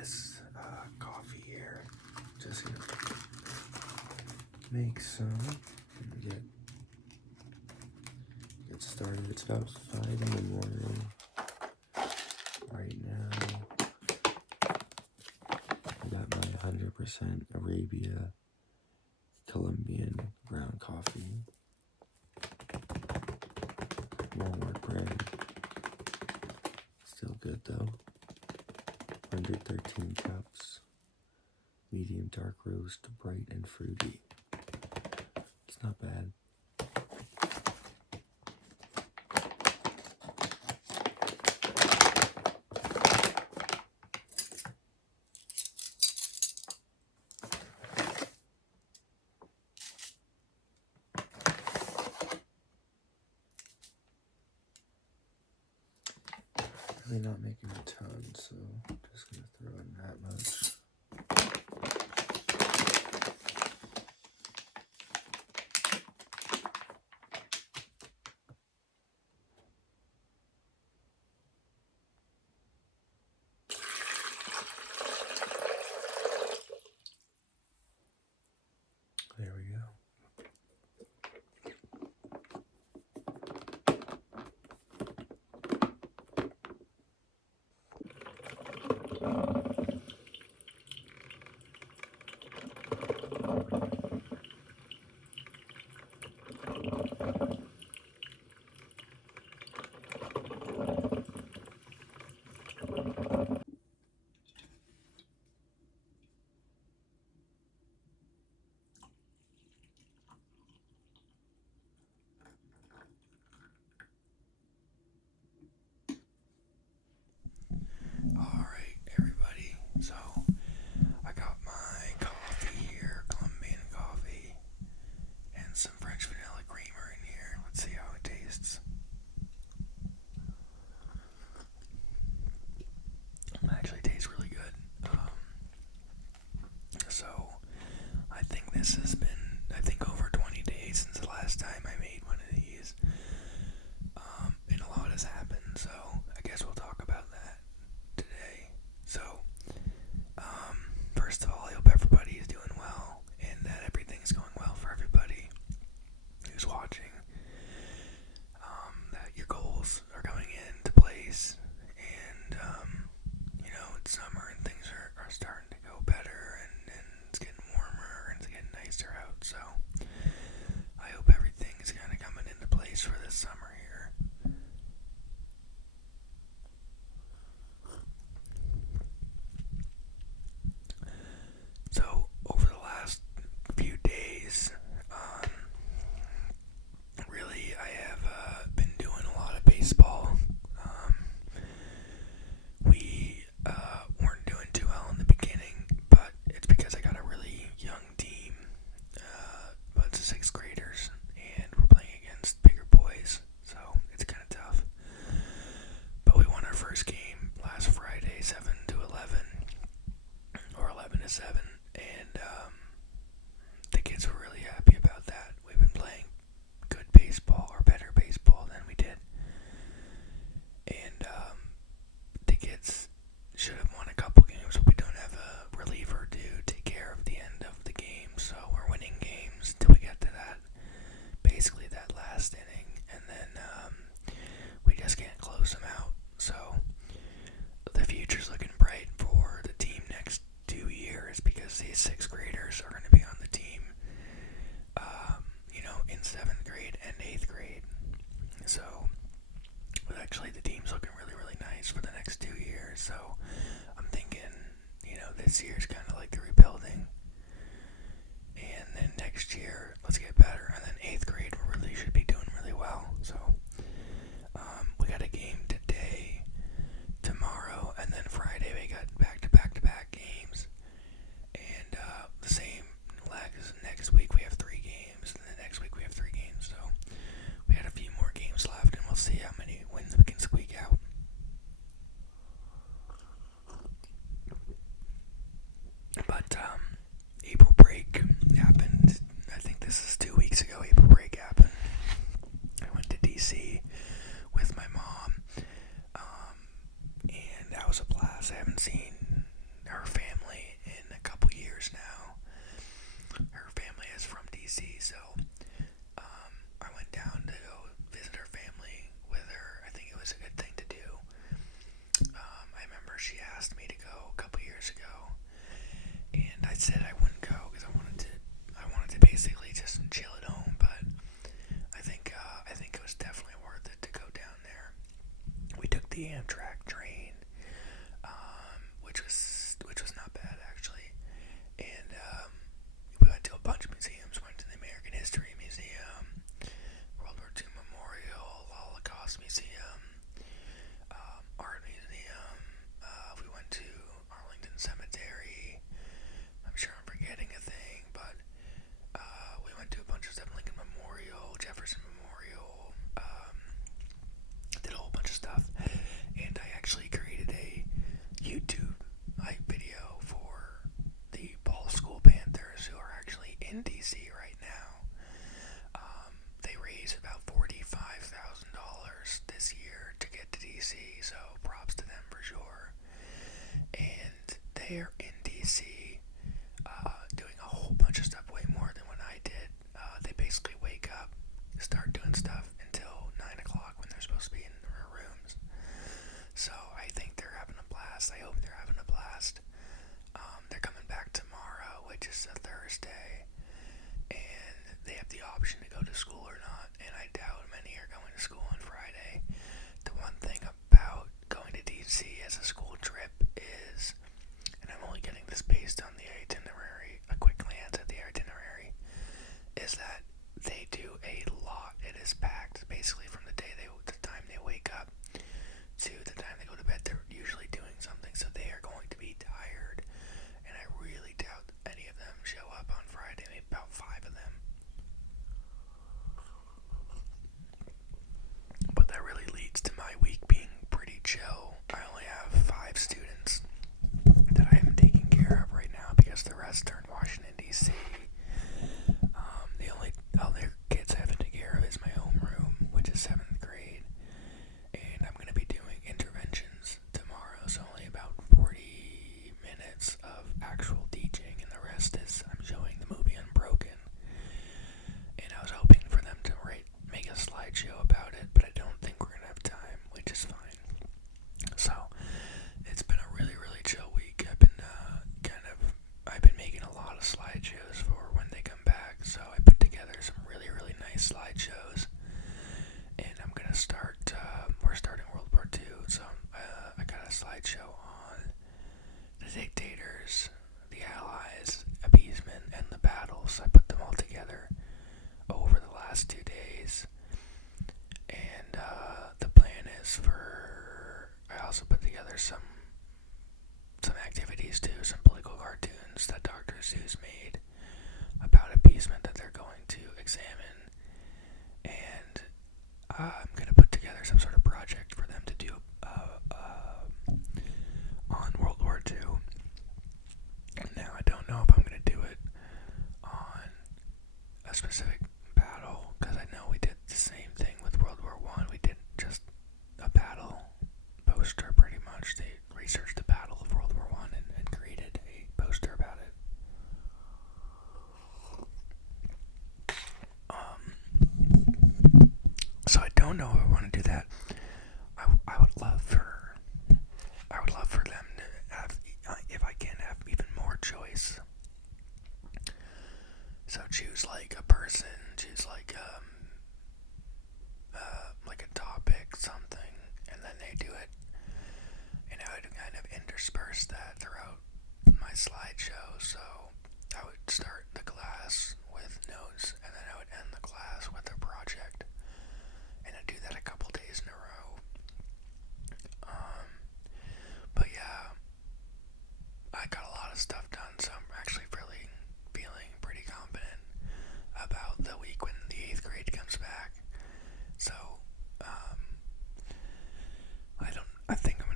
this coffee here. Just gonna make some and get started. It's about 5 in the morning right now. I got my 100% Arabia Colombian ground coffee. Walmart brand. Still good though. 113 cups. Medium dark roast, bright and fruity. It's not bad. Really not making a ton, so I'm just gonna throw in that much. There we go. Alright, everybody, so I got my coffee here, Colombian coffee, and some French vanilla creamer in here. Let's see how it tastes. Actually, it tastes really good. So, I think this has been, over 20 days since the last time I made one of these. And a lot has happened, so I guess we'll talk about that today. So, first of all, I hope everybody is doing well and that everything's going well for everybody who's watching. That your goals are coming into place, and it's summer and things are starting to go better, and it's getting warmer and it's getting nicer out. So, I hope everything's kind of coming into place for this summer here. So, over the last few days, really, I have been doing a lot of baseball. We weren't doing too well in the beginning, but it's because I got a really young team, bunch of 6th graders, and we're playing against bigger boys, so it's kind of tough. But we won our first game last Friday, 7-11, or 11-7, and the kids were really happy about that. We've been playing good baseball, or better baseball than we did, and the kids should have won a couple games, but we don't have a reliever to take care of the end of the game, so we're winning games till we get to that, basically that last inning, and then we just can't close them out. So the future's looking bright for the team next 2 years, because these 6th graders are going to be on the team, in 7th grade and 8th grade. So actually the team's looking really, really nice for the next 2 years. So I'm thinking, this year's kind of like the rebuilding, and then next year let's get better, and then 8th grade we really should be doing really well. So we got a game today, tomorrow, and then Friday we got back-to-back games, and the same next week we have 3 games, and the next week we have 3 games. So we had a few more games left, and we'll see how many wins we can squeak out. But April break happened. I think this is 2 weeks ago. April break happened, years now. Her family is from DC, so I went down to go visit her family with her. I think it was a good thing to do. I remember she asked me to go a couple years ago, and I said I wouldn't go because I wanted to basically just chill at home. But I think it was definitely worth it to go down there. We took the Amtrak train, which was not bad actually, and we went to a bunch of museums. Went to the American History Museum, World War II Memorial, Holocaust Museum, Art Museum. We went to Arlington Cemetery. I'm sure I'm forgetting a thing, but we went to a bunch of stuff. Lincoln Memorial, Jefferson Memorial. Did a whole bunch of stuff, and I actually created a YouTube hype video for the Ball School Panthers, who are actually in DC right now. They raised about $45,000 this year to get to DC, so props to them for sure. And they are in DC doing a whole bunch of stuff, way more than what I did. They basically wake up, start doing stuff until 9 o'clock when they're supposed to be in their rooms. So I think they're having a blast. I hope they're having a blast. They're coming back tomorrow, which is a Thursday, and they have the option to go to school or not, and I doubt many are going to school on Friday. The one thing about going to DC as a school trip is, and I'm only getting this based on the itinerary, a quick glance at the itinerary, is that they do a lot. It is packed basically from the time they wake up to the time they go to bed. They're usually doing something, so they are going to be tired, and I really doubt any of them show up on Friday. Maybe about 5 of them. But that really leads to my week being pretty chill. I only have 5 students that I am taking care of right now because the rest are in Washington, D.C. The only other kids I have to take care of is my homeroom, which is 7th grade. And I'm going to be doing interventions tomorrow, so only about 40 minutes of actual teaching, and the rest is I'm showing the movie Unbroken. And I was hoping for them to make a slideshow about it, but I don't think we're going to have time, which is fine. So, it's been a really, really chill week. I've been making a lot of slideshows for when they come back, so I put together some really, really nice slideshows, and I'm going to start, we're starting World War II, so I got a slideshow on the dictators, the allies, appeasement, and the battles. I put them all together over the last 2 days, and the plan is I also put together some activities too, some political cartoons that Dr. Seuss made about appeasement that they're going to examine, and I'm going to put together some sort of project for them to do on World War II. Now, I don't know if I'm going to do it on a specific battle, because I know we did the same thing with World War I. We did just a battle poster, pretty much. They researched the Battle of World War I and created a poster about it. So I don't know if I want to do that. I would love for them to have, if I can, have even more choice. So choose like a person, choose like a topic, something, and then they do it. And I would kind of intersperse that throughout my slideshow. So I would start the class with notes, and then I would end the class with a project. And I do that a couple days in a row. But yeah, I got a lot of stuff done, so I'm actually really feeling pretty confident about the week when the 8th grade comes back. So, I think I'm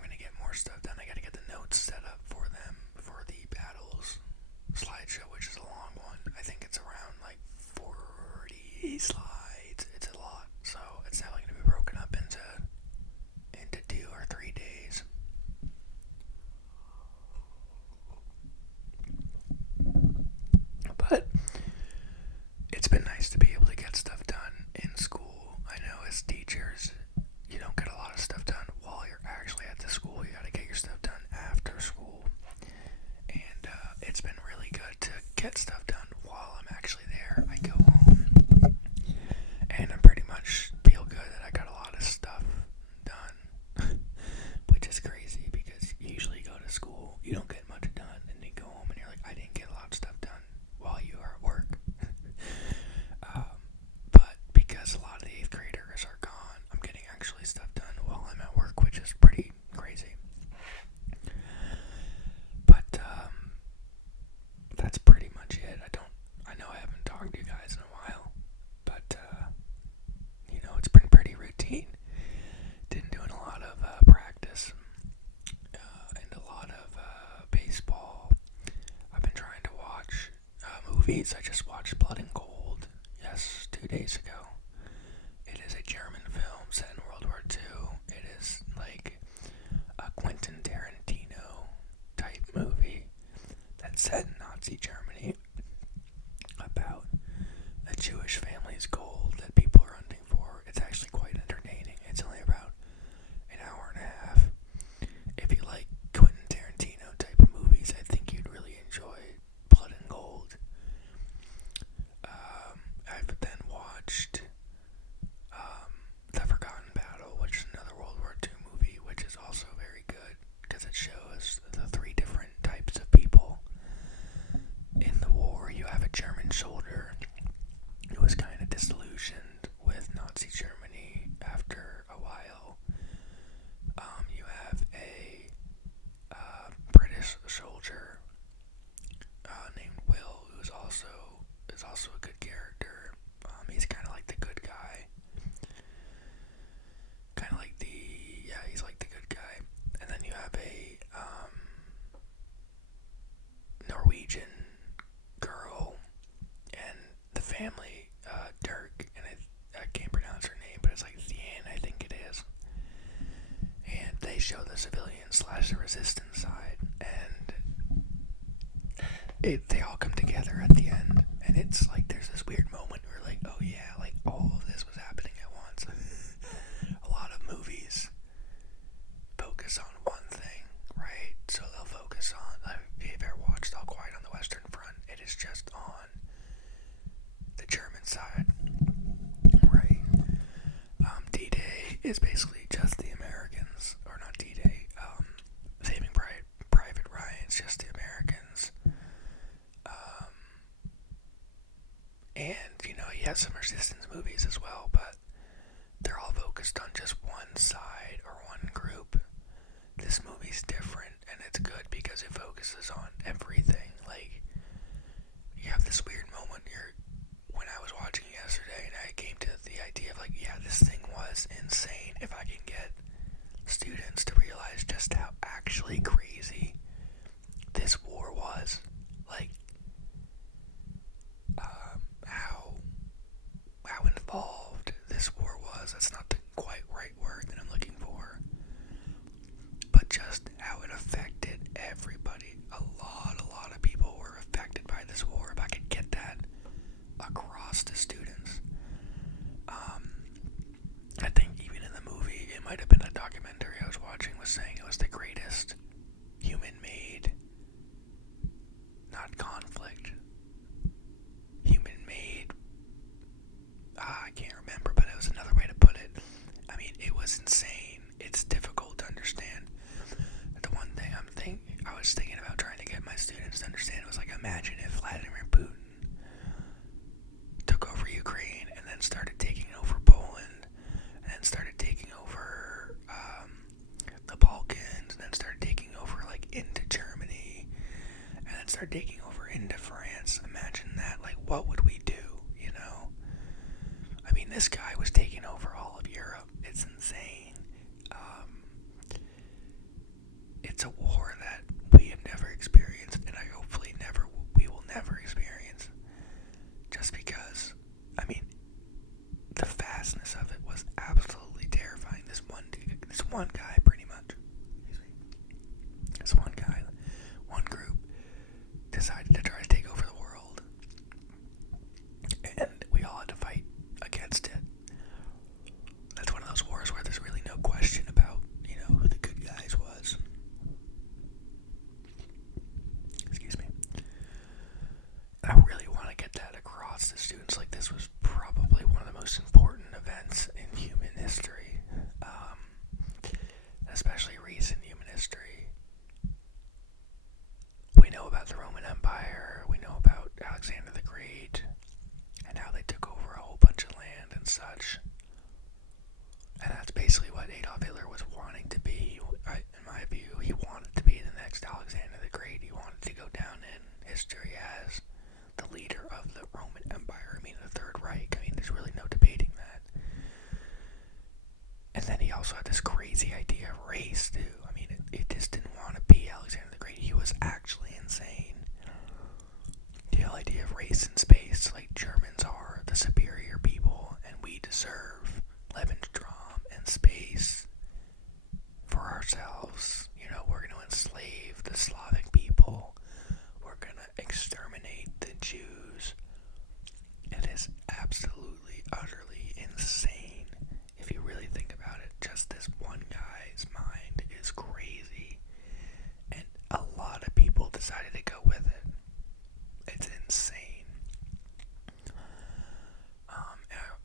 gonna get more stuff done. I gotta get the notes set up for them for the battles slideshow, which is a long one. I think it's around like 40 slides. It's a lot, so it's definitely gonna be broken up into 2 or 3 days. nice to be able to get stuff done in school. I know as teachers, you don't get a lot of stuff done while you're actually at the school. You gotta get your stuff done after school. And it's been really good to get stuff done while I'm actually there. I go home and I pretty much feel good that I got a lot of stuff done. Which is crazy because you usually go to school, you don't get much done, and then you go home and you're like, I didn't get a lot of stuff done while you are at work. But because a lot of the 8th graders are gone, I'm getting actually stuff done while I'm at work, which is pretty crazy. But that's pretty much it. I know I haven't talked to you guys in a while, but it's been pretty routine. Been doing a lot of practice and a lot of baseball. I've been trying to watch movies. I just watched Blood and Gold, 2 days ago. It is a German film set in World War II. It is like a Quentin Tarantino type movie that's set in Nazi Germany about a Jewish family's gold that people are hunting for. It's actually quite entertaining. It's only about an hour and a half. If you like Quentin Tarantino type of movies, I think you'd really enjoy Blood and Gold. I've then watched The Forgotten Battle, which is another World War II movie, which is also very good because it shows the 3 different types of people in the war. You have a German soldier who was kind of disillusioned with Nazi Germany after a while. You have a British soldier named Will, who's also a good character. He's kind of like the good guy. He's like the good guy. And then you have a Norwegian girl and the family, Dirk, and I can't pronounce her name, but it's like Thien, I think it is. And they show the civilian / the resistance side, and they all come together at the end, and it's like there's this weird moment where like, oh yeah, like all of this was happening at once. A lot of movies focus on one thing, right? So they'll focus on, if you've ever watched All Quiet on the Western Front, it is just on the German side, right? D-Day is basically just the Americans, or not D-Day, Saving Private Ryan's just the Americans. And, you have some resistance movies as well, but they're all focused on just one side or one group. This movie's different, and it's good because it focuses on everything. Like, you have this weird moment here when I was watching yesterday, and I came to the idea of like, yeah, this thing was insane. If I can get students to realize just how actually crazy this war was, like, how involved this war was. That's not the quite right word that I'm looking for, but just how it affected everybody. A lot of people were affected by this war. If I could get that across to students, I think even in the movie, it might have been a documentary I was watching was saying it was the greatest human-made, not conflict, human-made, I can't remember, but it was another way to put it. I mean, it was insane. It's difficult to understand. The one thing I was thinking about trying to get my students to understand was like, imagine if Vladimir Putin took over Ukraine and then started taking over Poland, and then started taking over the Balkans, and then started taking over like into Germany, and then started taking over into France. Imagine that. Like, what would we do? I mean, this guy was taking over all of Europe. It's insane. It's a war that we have never experienced, and we will never experience. Just because, I mean, the vastness of it was absolutely terrifying. This one guy, pretty much. This one guy, one group, decided to try to take over the world. And we all lots of students, like, this was probably one of the most important events in human history, especially recent human history. We know about the Roman Empire, we know about Alexander the Great, and how they took over a whole bunch of land and such. And that's basically what Adolf Hitler was wanting to be. In my view, he wanted to be the next Alexander the Great. He wanted to go down in history as the leader of the Roman Empire. I mean, the Third Reich. I mean, there's really no debating that. And then he also had this crazy idea of race, too. I mean, it just didn't want to be Alexander the Great. He was actually insane. The whole idea of race in space, like, Germans are the superior people, and we deserve Lebensraum and space for ourselves. You know, we're going to enslave the Slavic people. We're going to exterminate the Jews. It is absolutely, utterly insane if you really think about it. Just this one guy's mind is crazy, and a lot of people decided to go with it. It's insane.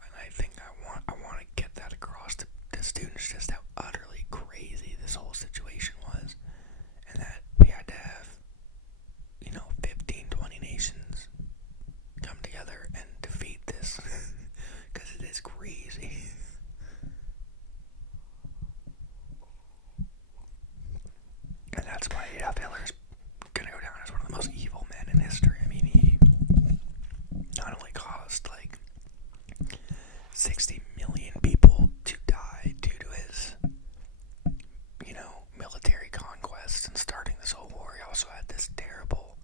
And I think I want to get that across to students, just how utterly crazy this whole situation was, and that we had to have, 15, 20 nations come together and defeat this, because it is crazy. And that's why Adolf Hitler's gonna go down as one of the most evil men in history. I mean, he not only caused, 60 million people to die due to his, military conquests and starting this whole war, he also had this terrible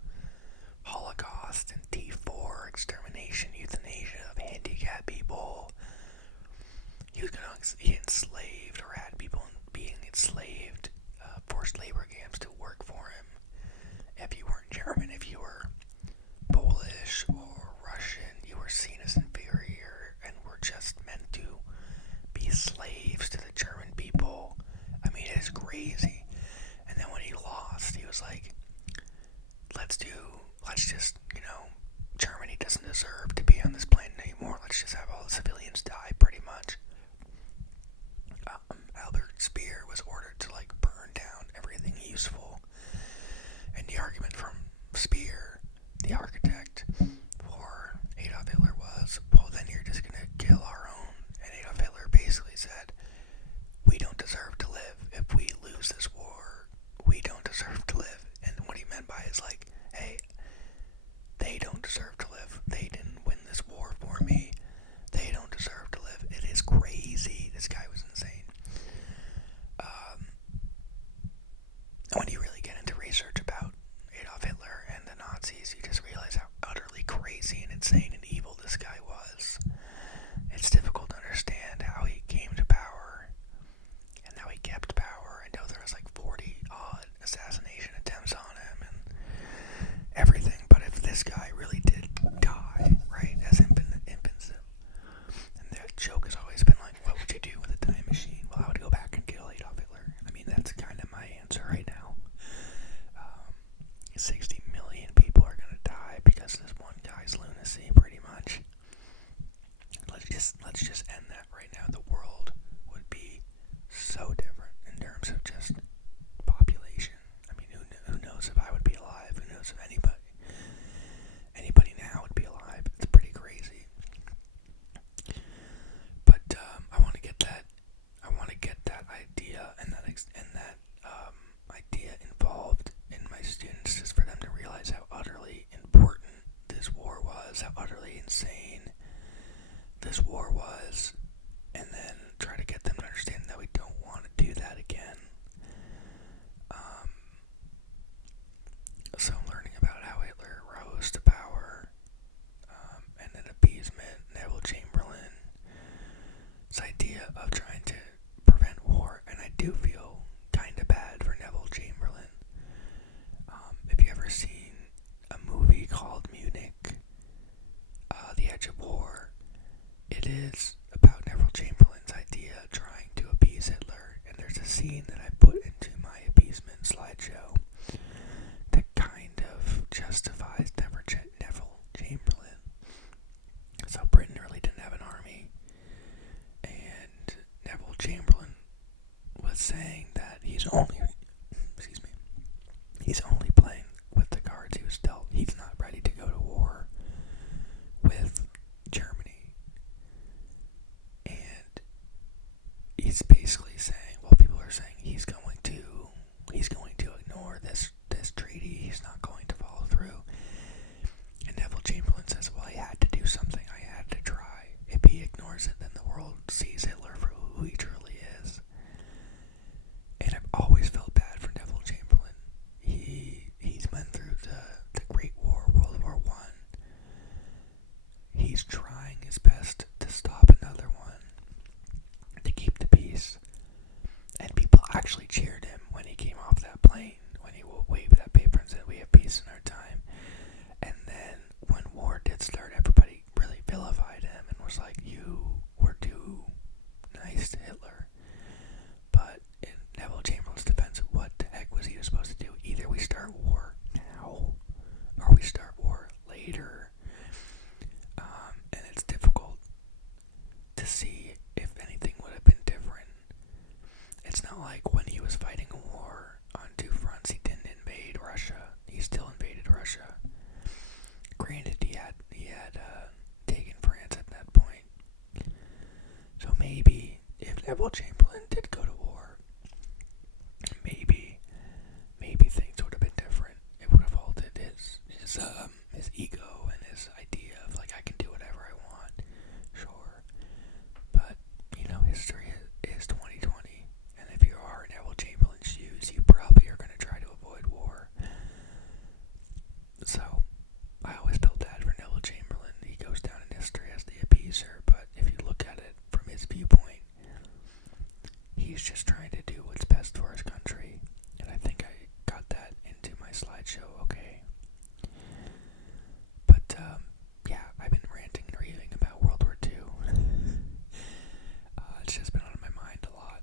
Holocaust and T4 extermination, euthanasia of handicapped people. He enslaved, or had people being enslaved, forced labor camps to work for him. If you weren't German, if you were Polish or Russian, you were seen as inferior and were just meant to be slaves to the German people. I mean, it is crazy. And then when he lost, he was like, let's just, Germany doesn't deserve to be on this planet anymore. Let's just have all the civilians die, pretty much. Albert Speer was ordered to, burn down everything useful. And the argument from Speer, the architect for Adolf Hitler, was, well, then you're just going to kill our own. And Adolf Hitler basically said, we don't deserve to live. If we lose this war, we don't deserve to live. And what he meant by it is, hey, they don't deserve to live. They didn't win this war for me. They don't deserve to live. It is crazy. This guy was insane. When you really get into research about Adolf Hitler and the Nazis, you just realize how utterly crazy and insane and evil this guy was. It's difficult to understand how he came to power and how he kept power. I know there was 40 odd assassination attempts on him and everything, but if this guy really did die, right, as infants, and the joke has always been what would you do with a time machine? Well, I would go back and kill Adolf Hitler. I mean, that's kind of my answer right now. 60 million people are going to die because of this one guy's lunacy, pretty much. Let's just end that right now. The world would be so different in terms of just population. I mean, who knows if I would be alive? Who knows if anybody now would be alive? It's pretty crazy. But I want to get that idea and that idea involved in my students, just for them to peace in our time. And then when war did start, everybody really vilified him and was like, you were too nice to Hitler. But in Neville Chamberlain's defense, what the heck was he supposed to do? Either we start war now, or we start war later. And it's difficult to see if anything would have been different. It's not like when he was fighting a war on two fronts, he didn't invade Russia. He still invaded Russia. Granted, he had taken France at that point. So maybe if Neville Chamberlain did go to war, maybe things would have been different. It would have halted his ego and his idea of like, I can do whatever I want. Sure, but history is 2020, and if you are in Neville Chamberlain's shoes, you probably are going to try to avoid war. So I always felt bad for Neville Chamberlain. He goes down in history as the appeaser, but if you look at it from his viewpoint, he's just trying to do what's best for his country, and I think I got that into my slideshow okay. But yeah, I've been ranting and raving about World War II. It's just been on my mind a lot.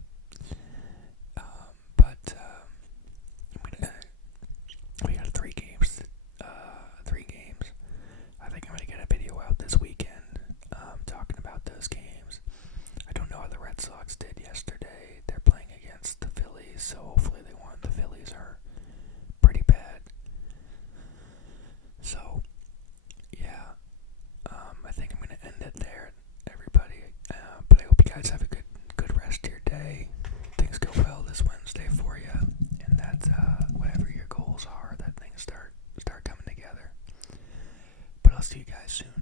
But we got three games. I think I'm gonna get a video out this weekend, talking about those games. I don't know how the Red Sox did yesterday. They're playing against the Phillies, so hopefully they won. The Phillies are pretty bad. So, yeah, I think I'm gonna end it there, everybody. But I hope you guys have a good rest of your day. Things go well this Wednesday for you, and that whatever your goals are, that things start coming together. But I'll see you guys soon.